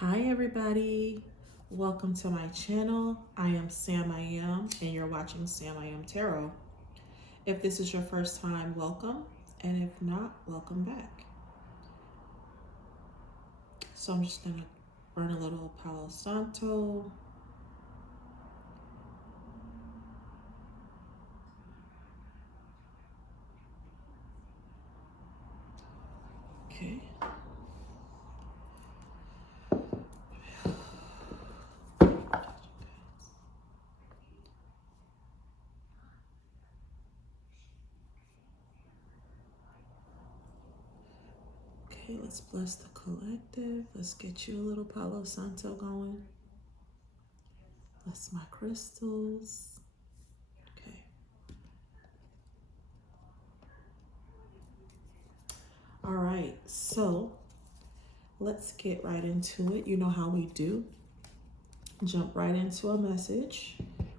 Hi everybody, welcome to my channel. I am SamIAm and you're watching SamIAm Tarot. If this is your first time, welcome, and if not, welcome back. So I'm just gonna burn a little Palo Santo. Okay. Okay, let's bless the collective. Let's get you a little Palo Santo going. Bless my crystals. Okay. All right, so let's get right into it. You know how we do. Jump right into a message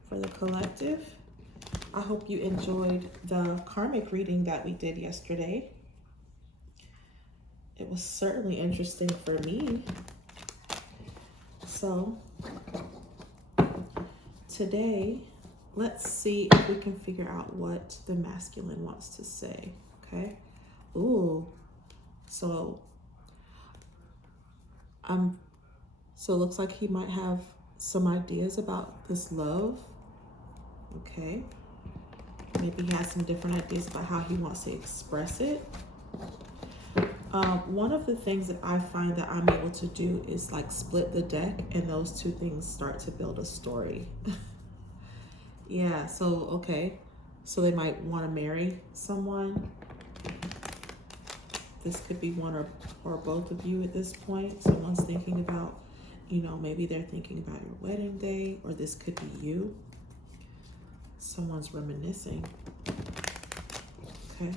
for the collective. I hope you enjoyed the karmic reading that we did yesterday. It was certainly interesting for me. So today, let's see if we can figure out what the masculine wants to say, okay? Ooh, so it looks like he might have some ideas about this love, okay? Maybe he has some different ideas about how he wants to express it. One of the things that I find that I'm able to do is like split the deck, and those two things start to build a story. Yeah, so, okay. So they might want to marry someone. This could be one or both of you at this point. Someone's thinking about, maybe they're thinking about your wedding day, or this could be you. Someone's reminiscing. Okay.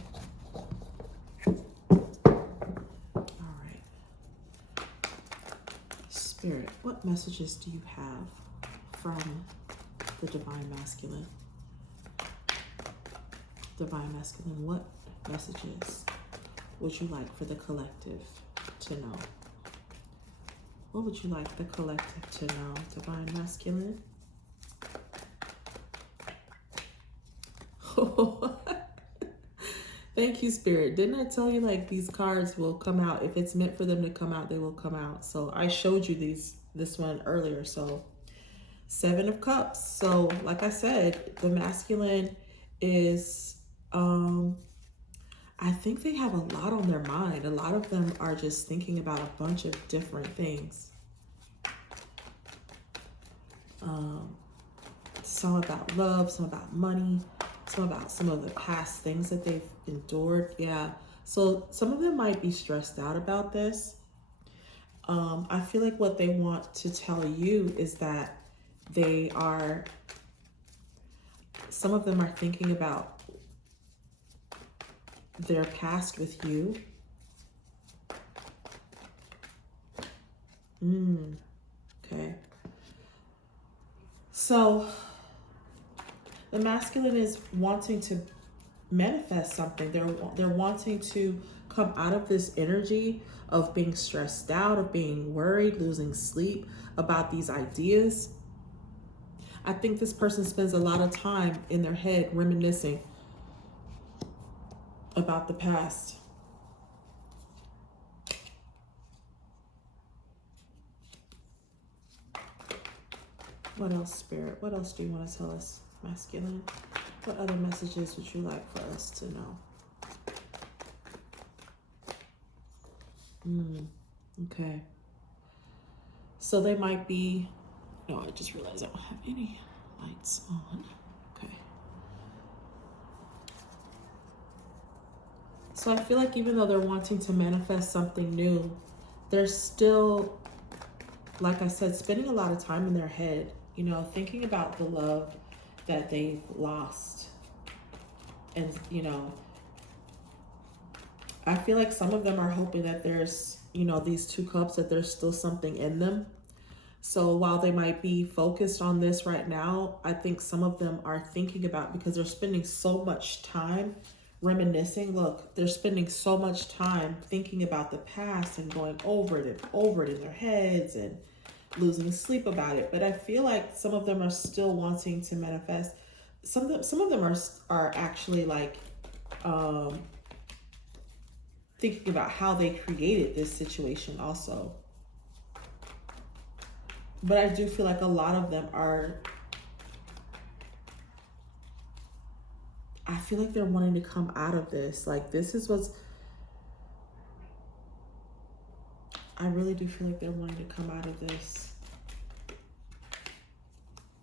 All right. Spirit, what messages do you have from the Divine Masculine? Divine Masculine, what messages would you like for the collective to know? What would you like the collective to know, Divine Masculine? Thank you, Spirit. Didn't I tell you, like, these cards will come out? If it's meant for them to come out, they will come out. So I showed you this one earlier. So 7 of Cups. So like I said, the masculine is, I think they have a lot on their mind. A lot of them are just thinking about a bunch of different things. Some about love, some about money, some about some of the past things that they've endured. Yeah. So some of them might be stressed out about this. I feel like what they want to tell you is that some of them are thinking about their past with you. Okay. So the masculine is wanting to manifest something. They're wanting to come out of this energy of being stressed out, of being worried, losing sleep about these ideas. I think this person spends a lot of time in their head reminiscing about the past. What else, Spirit? What else do you want to tell us, masculine? What other messages would you like for us to know? Okay. So they might be, no, I just realized I don't have any lights on. Okay. So I feel like even though they're wanting to manifest something new, they're still, like I said, spending a lot of time in their head, thinking about the love that they've lost. And, I feel like some of them are hoping that there's, these 2 cups, that there's still something in them. So while they might be focused on this right now, I think some of them are thinking about, because they're spending so much time reminiscing. Look, they're spending so much time thinking about the past and going over it in their heads and losing sleep about it. But I feel like some of them are still wanting to manifest. Some of them are actually like thinking about how they created this situation also. But I do feel like a lot of them are, I feel like they're wanting to come out of this. Like this is what's, I really do feel like they're wanting to come out of this.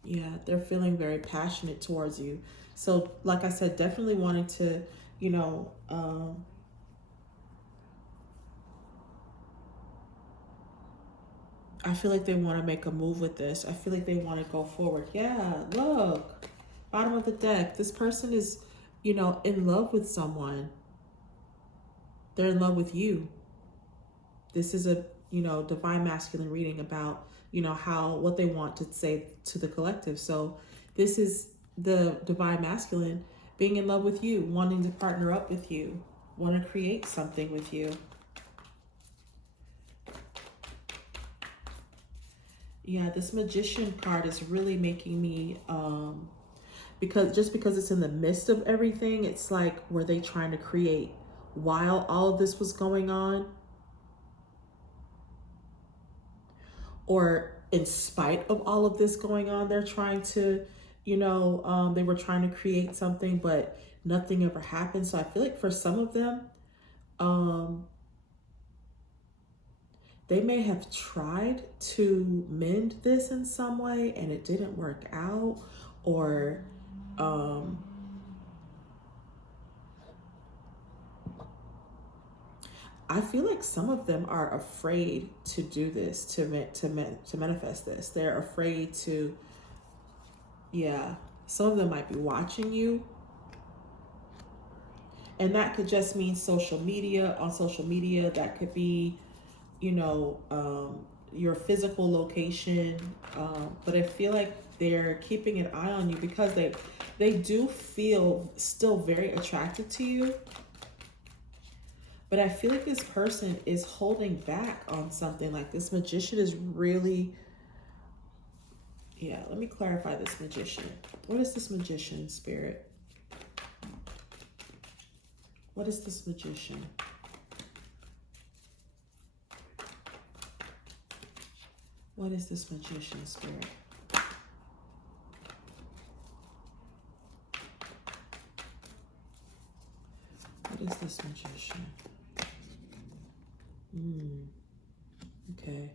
Yeah, they're feeling very passionate towards you. So like I said, definitely wanting to, you know, I feel like they want to make a move with this. I feel like they want to go forward. Yeah, look, bottom of the deck. This person is, you know, in love with someone. They're in love with you. This is a, you know, divine masculine reading about, you know, what they want to say to the collective. So this is the divine masculine being in love with you, wanting to partner up with you, want to create something with you. Yeah, this magician card is really making me, because it's in the midst of everything, it's like, were they trying to create while all of this was going on? Or in spite of all of this going on, they're trying to, you know, they were trying to create something, but nothing ever happened. So I feel like for some of them, they may have tried to mend this in some way and it didn't work out, or I feel like some of them are afraid to do this, to manifest this. They're afraid to, yeah. Some of them might be watching you, and that could just mean social media. On social media, that could be, you know, your physical location. But I feel like they're keeping an eye on you because they do feel still very attracted to you. But I feel like this person is holding back on something. Like this magician is really, yeah, let me clarify this magician. What is this magician, spirit? What is this magician? What is this magician, spirit? What is this magician? Okay.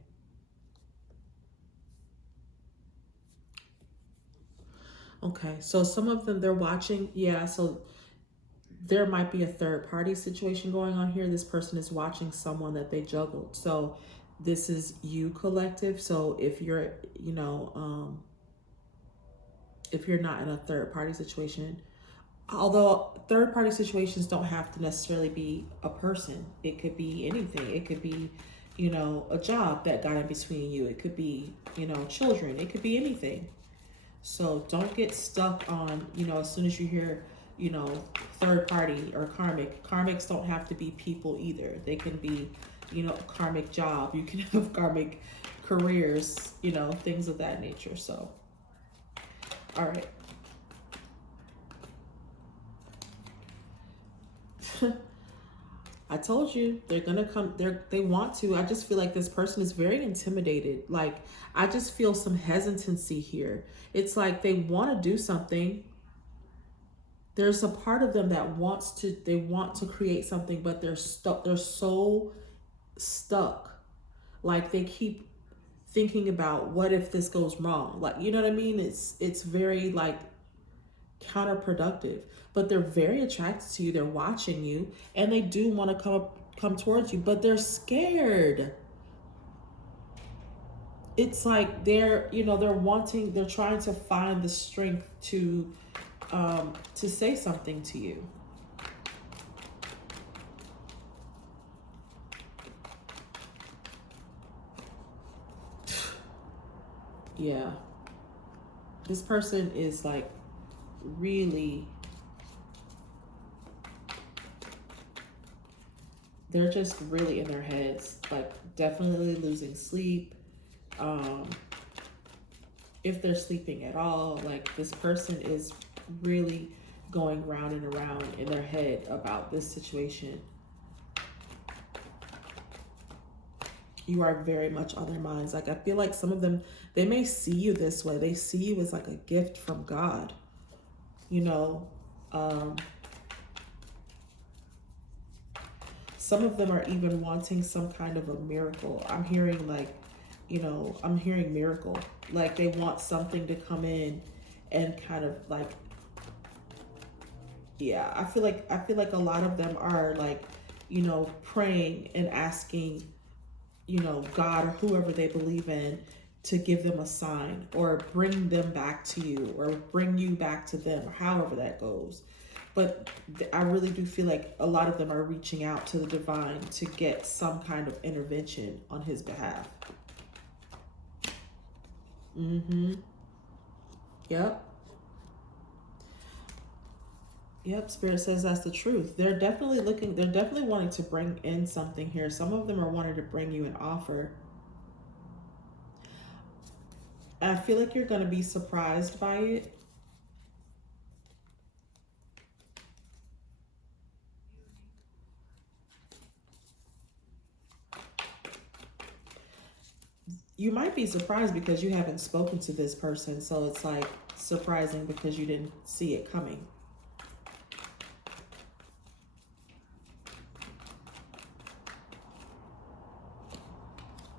Okay, so some of them, they're watching. Yeah, so there might be a third party situation going on here. This person is watching someone that they juggled. So this is you, collective. So if you're, you know, if you're not in a third party situation, although third party situations don't have to necessarily be a person, it could be anything. It could be, you know, a job that got in between you. It could be, you know, children. It could be anything. So don't get stuck on, you know, as soon as you hear, you know, third party or karmic. Karmics don't have to be people either. They can be, you know, a karmic job. You can have karmic careers, you know, things of that nature. So, all right. I told you they're gonna come. They want to. I just feel like this person is very intimidated. Like I just feel some hesitancy here. It's like they want to do something. There's a part of them that wants to. They want to create something, but they're stuck. They're so stuck. Like they keep thinking about what if this goes wrong. Like you know what I mean? It's very like counterproductive, but they're very attracted to you. They're watching you and they do want to come towards you, but they're scared. It's like they're, you know, they're trying to find the strength to say something to you. Yeah, this person is like really they're just really in their heads, like definitely losing sleep. Um, if they're sleeping at all, like this person is really going round and around in their head about this situation. You are very much on their minds. Like I feel like some of them, they may see you this way. They see you as like a gift from God, you know. Some of them are even wanting some kind of a miracle. I'm hearing like, you know, I'm hearing miracle. Like they want something to come in and kind of like, yeah, I feel like a lot of them are like, you know, praying and asking, you know, God or whoever they believe in to give them a sign or bring them back to you or bring you back to them, or however that goes. But I really do feel like a lot of them are reaching out to the divine to get some kind of intervention on his behalf. Mm-hmm. Yep. Yep. Spirit says that's the truth. They're definitely wanting to bring in something here. Some of them are wanting to bring you an offer. I feel like you're going to be surprised by it. You might be surprised because you haven't spoken to this person. So it's like surprising because you didn't see it coming.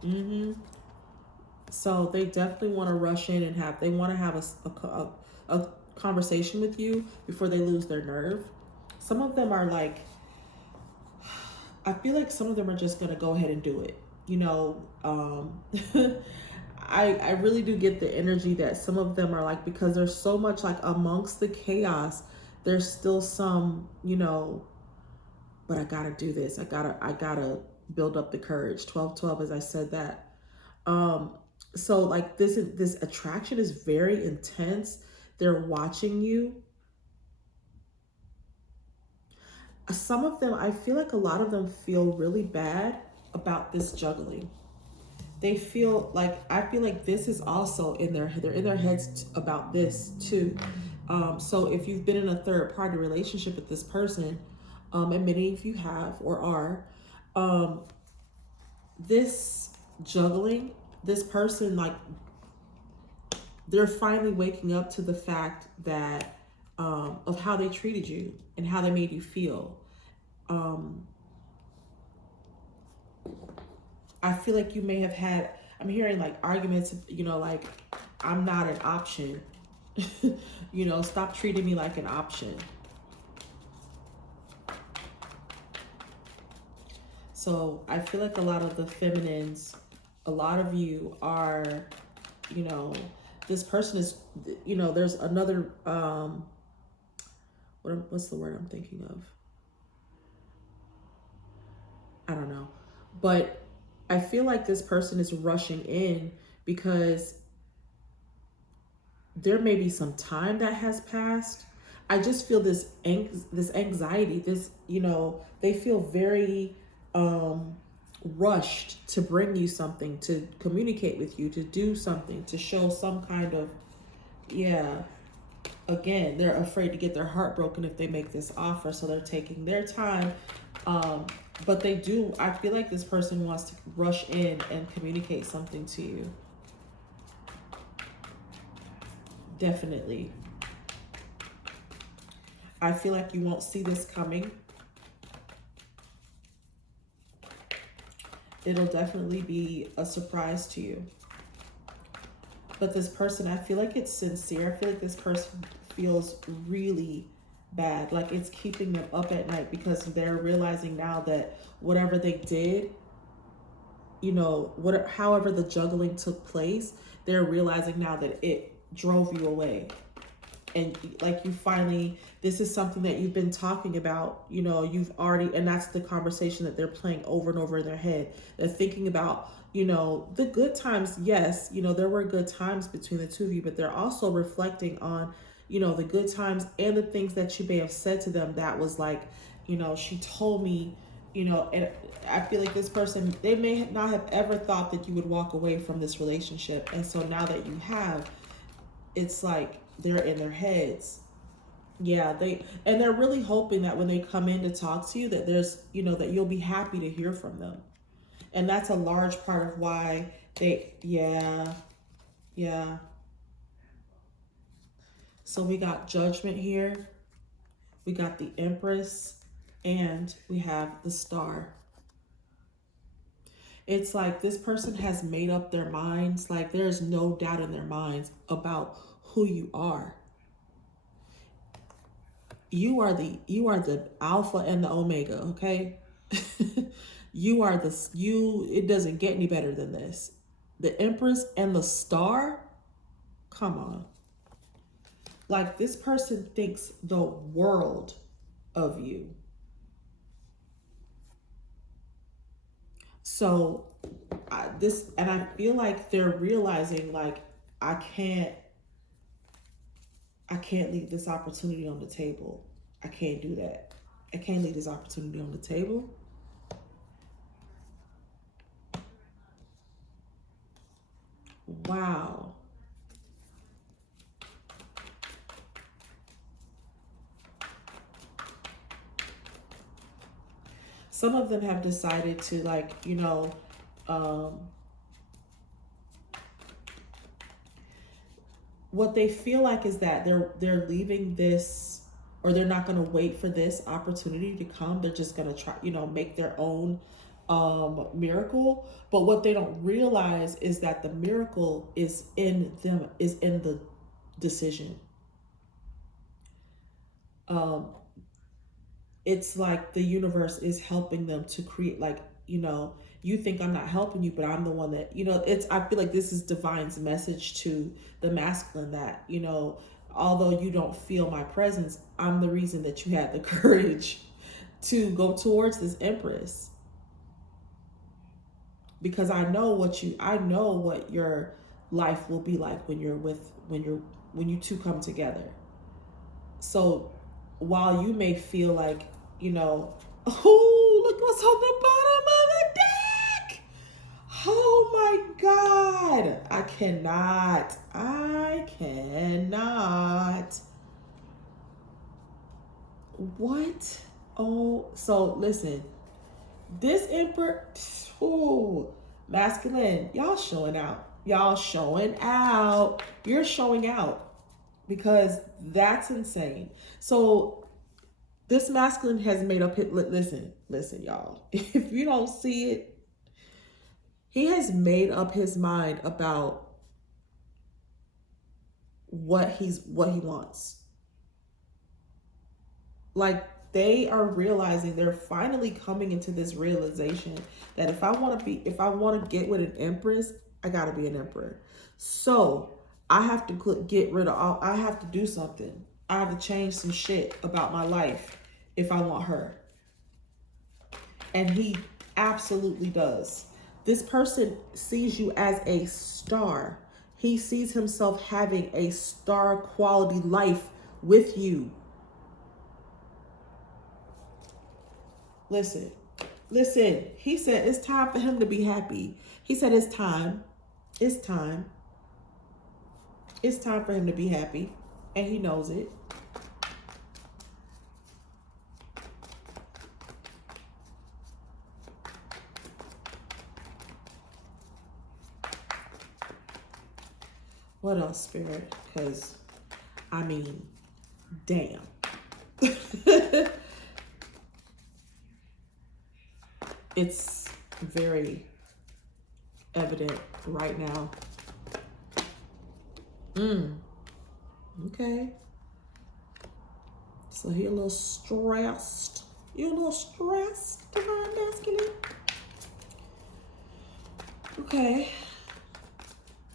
Mm-hmm. So they definitely want to rush in and they want to have a conversation with you before they lose their nerve. Some of them are like, I feel like some of them are just going to go ahead and do it. You know, I really do get the energy that some of them are like, because there's so much like amongst the chaos, there's still some, you know, but I gotta do this. I gotta build up the courage. 12-12, as I said that. So like this attraction is very intense. They're watching you. Some of them, I feel like a lot of them feel really bad about this juggling. They feel like, I feel like this is also they're in their heads about this too. So if you've been in a third party relationship with this person, and many of you have or are, this juggling, this person, like they're finally waking up to the fact that of how they treated you and how they made you feel. I feel like you may have had, I'm hearing like arguments, you know, like, I'm not an option. You know, stop treating me like an option. So I feel like a lot of the feminines, a lot of you are, you know, this person is, you know, there's another, what's the word I'm thinking of? I don't know. But I feel like this person is rushing in because there may be some time that has passed. I just feel this anxiety, this, you know, they feel very rushed to bring you something, to communicate with you, to do something, to show some kind of, yeah. Again, they're afraid to get their heart broken if they make this offer, so they're taking their time. But they do, I feel like this person wants to rush in and communicate something to you. Definitely. I feel like you won't see this coming. It'll definitely be a surprise to you. But this person, I feel like it's sincere. I feel like this person feels really bad. Like it's keeping them up at night because they're realizing now that whatever they did, you know, however the juggling took place, they're realizing now that it drove you away. And like you finally, this is something that you've been talking about, you know, you've already, and that's the conversation that they're playing over and over in their head. They're thinking about, you know, the good times. Yes, you know, there were good times between the two of you, but they're also reflecting on, you know, the good times and the things that you may have said to them that was like, you know, she told me, you know, and I feel like this person, they may not have ever thought that you would walk away from this relationship. And so now that you have, it's like they're in their heads. Yeah, they're really hoping that when they come in to talk to you, that there's, you know, that you'll be happy to hear from them. And that's a large part of why yeah, yeah. So we got Judgment here, we got the Empress, and we have the Star. It's like this person has made up their minds. Like there's no doubt in their minds about who you are. You are the Alpha and the Omega, okay? It doesn't get any better than this. The Empress and the Star, come on. Like this person thinks the world of you. So I feel like they're realizing like I can't leave this opportunity on the table. I can't do that. I can't leave this opportunity on the table. Wow. Some of them have decided to, like, you know, what they feel like is that they're leaving this, or they're not going to wait for this opportunity to come. They're just going to try, you know, make their own miracle. But what they don't realize is that the miracle is in them, is in the decision. It's like the universe is helping them to create, like, you know, you think I'm not helping you, but I'm the one that, you know, I feel like this is divine's message to the masculine that, you know, although you don't feel my presence, I'm the reason that you had the courage to go towards this Empress. Because I know what your life will be like when you two come together. So while you may feel like, you know, oh, look what's on the bottom of the deck. Oh my God. I cannot. What? Oh, so listen, this Emperor, oh, masculine, y'all showing out. Y'all showing out. You're showing out because that's insane. So this masculine has made up his, listen, y'all. If you don't see it, he has made up his mind about what he wants. Like they are realizing, they're finally coming into this realization that if I want to get with an Empress, I got to be an Emperor. So I have to get rid of all, I have to do something. I have to change some shit about my life if I want her. And he absolutely does. This person sees you as a star. He sees himself having a star quality life with you. Listen. He said it's time for him to be happy. He said it's time. It's time for him to be happy. And he knows it. What else, Spirit? Because, I mean, damn. It's very evident right now. Okay. So he a little stressed. You a little stressed, divine masculine? Okay.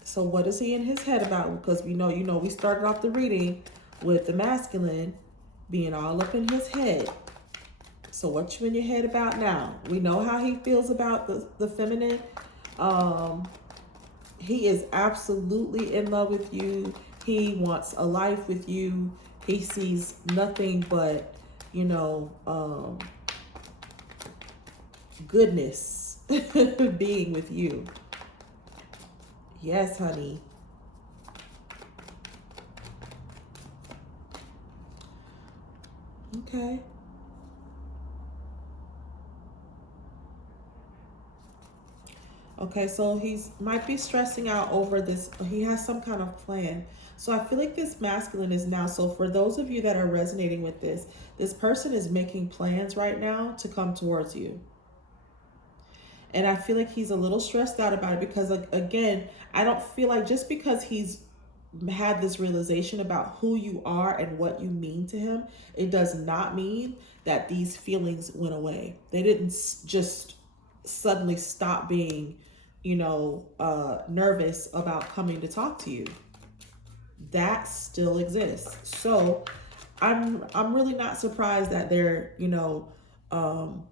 So what is he in his head about? Because we know, we started off the reading with the masculine being all up in his head. So what you in your head about now? We know how he feels about the feminine. He is absolutely in love with you. He wants a life with you. He sees nothing but, goodness being with you. Yes, honey. Okay. Okay, so he's might be stressing out over this. He has some kind of plan. So I feel like this masculine is now. So for those of you that are resonating with this person is making plans right now to come towards you. And I feel like he's a little stressed out about it because, like, again, I don't feel like just because he's had this realization about who you are and what you mean to him, it does not mean that these feelings went away. They didn't just suddenly stop being, nervous about coming to talk to you. That still exists. So I'm really not surprised that they're, um,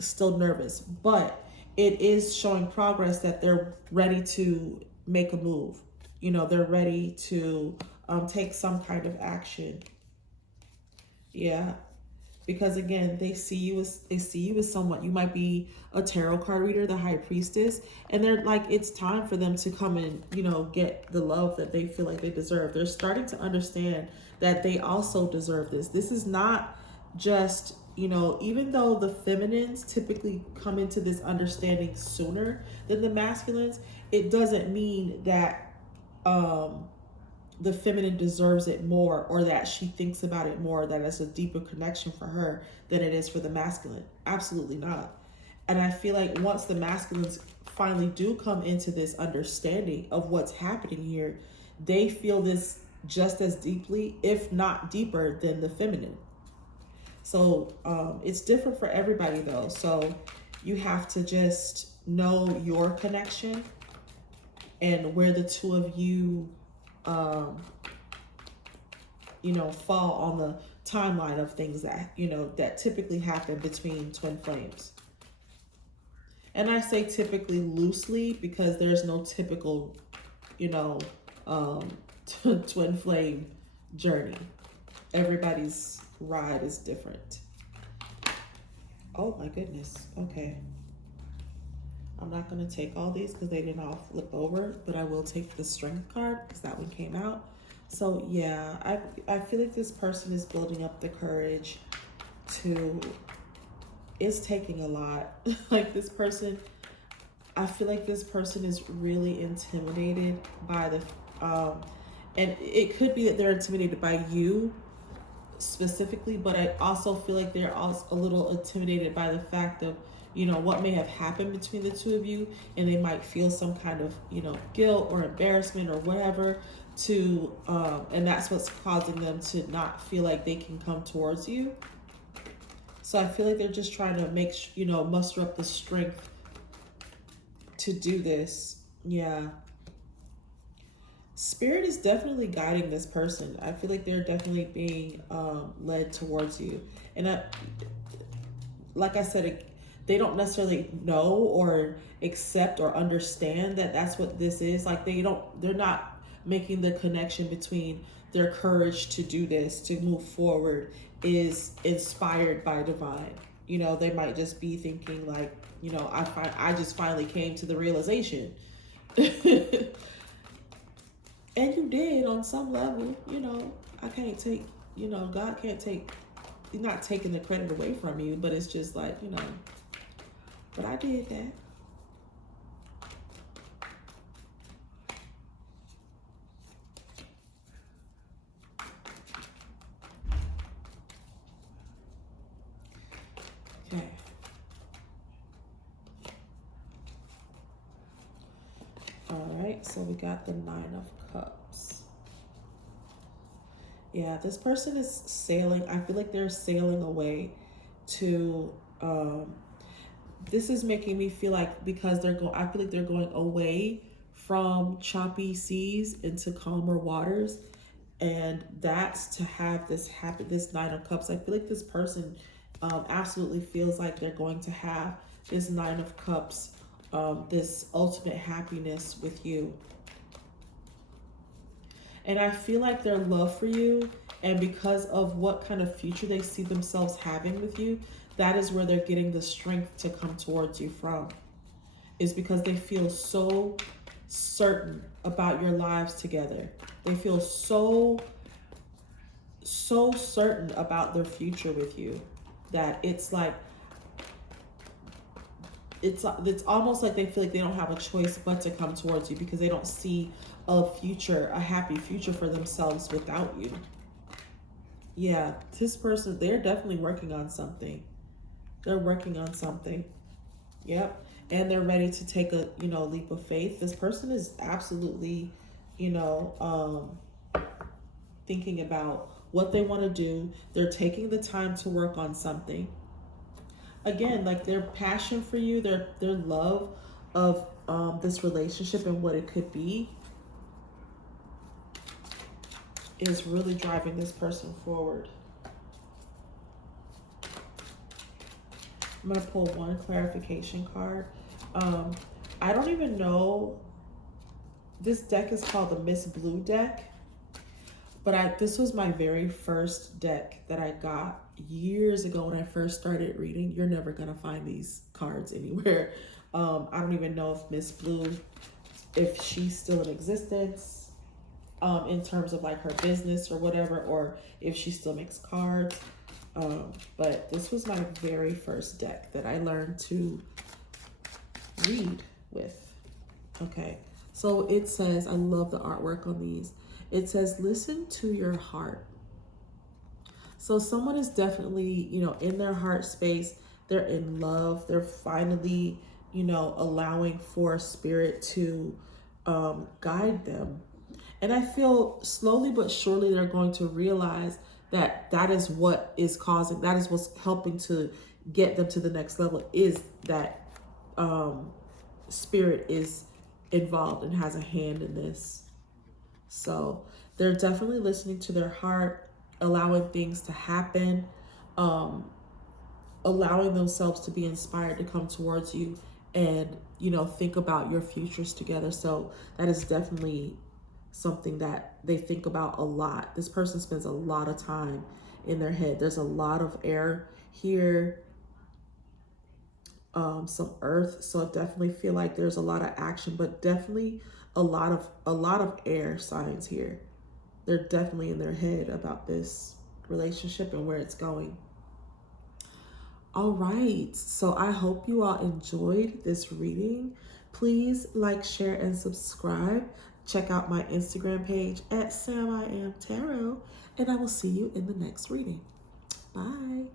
still nervous, but it is showing progress that they're ready to make a move. They're ready to take some kind of action. Yeah, because again, they see you as someone. You might be a tarot card reader, the high priestess, and they're like, it's time for them to come and get the love that they feel like they deserve. They're starting to understand that they also deserve this. This is not just, even though the feminines typically come into this understanding sooner than the masculines, it doesn't mean that the feminine deserves it more, or that she thinks about it more, that it's a deeper connection for her than it is for the masculine. Absolutely not. And I feel like once the masculines finally do come into this understanding of what's happening here, they feel this just as deeply, if not deeper, than the feminine. So it's different for everybody though. So you have to just know your connection and where the two of you fall on the timeline of things that, that typically happen between twin flames. And I say typically loosely because there's no typical, twin flame journey. Everybody's ride is different. Oh my goodness. Okay. I'm not going to take all these because they didn't all flip over, but I will take the strength card because that one came out. So yeah, I feel like this person is building up the courage to, it's taking a lot. Like this person, I feel like this person is really intimidated by the, and it could be that they're intimidated by you specifically, but I also feel like they're also a little intimidated by the fact of, what may have happened between the two of you, and they might feel some kind of, guilt or embarrassment or whatever to, and that's what's causing them to not feel like they can come towards you. So I feel like they're just trying to make, muster up the strength to do this. Yeah. Spirit is definitely guiding this person. I feel like they're definitely being led towards you. And like I said, they don't necessarily know or accept or understand that that's what this is. Like they're not making the connection between their courage to do this, to move forward, is inspired by divine. They might just be thinking like, I just finally came to the realization. And you did on some level, I can't take, God can't take, he's not taking the credit away from you, but it's just like, but I did that. Okay. All right, so we got the 9 of Cups. Yeah, this person is sailing. I feel like they're sailing away to, this is making me feel like because I feel like they're going away from choppy seas into calmer waters. And that's to have this happen, this 9 of Cups. I feel like this person absolutely feels like they're going to have this 9 of Cups, this ultimate happiness with you. And I feel like their love for you, and because of what kind of future they see themselves having with you, that is where they're getting the strength to come towards you from, is because they feel so certain about your lives together. They feel so certain about their future with you that it's like, it's almost like they feel like they don't have a choice but to come towards you, because they don't see a happy future for themselves without you. Yeah, this person, they're definitely working on something. They're working on something. Yep. And they're ready to take a, leap of faith. This person is absolutely, thinking about what they want to do. They're taking the time to work on something. Again, like their passion for you, their love of this relationship and what it could be is really driving this person forward. I'm going to pull one clarification card. I don't even know. This deck is called the Miss Blue deck. But this was my very first deck that I got years ago when I first started reading. You're never going to find these cards anywhere. I don't even know if Miss Blue, if she's still in existence, in terms of like her business or whatever, or if she still makes cards. But this was my very first deck that I learned to read with. Okay, so it says, I love the artwork on these. It says, listen to your heart. So someone is definitely, in their heart space. They're in love. They're finally, allowing for spirit to guide them. And I feel slowly but surely they're going to realize that is what is causing, that is what's helping to get them to the next level, is that spirit is involved and has a hand in this. So they're definitely listening to their heart, allowing things to happen, allowing themselves to be inspired to come towards you and, think about your futures together. So that is definitely something that they think about a lot. This person spends a lot of time in their head. There's a lot of air here, some earth. So I definitely feel like there's a lot of action, but definitely a lot of air signs here. They're definitely in their head about this relationship and where it's going. All right, so I hope you all enjoyed this reading. Please like, share, and subscribe. Check out my Instagram page at SamIAm Tarot, and I will see you in the next reading. Bye.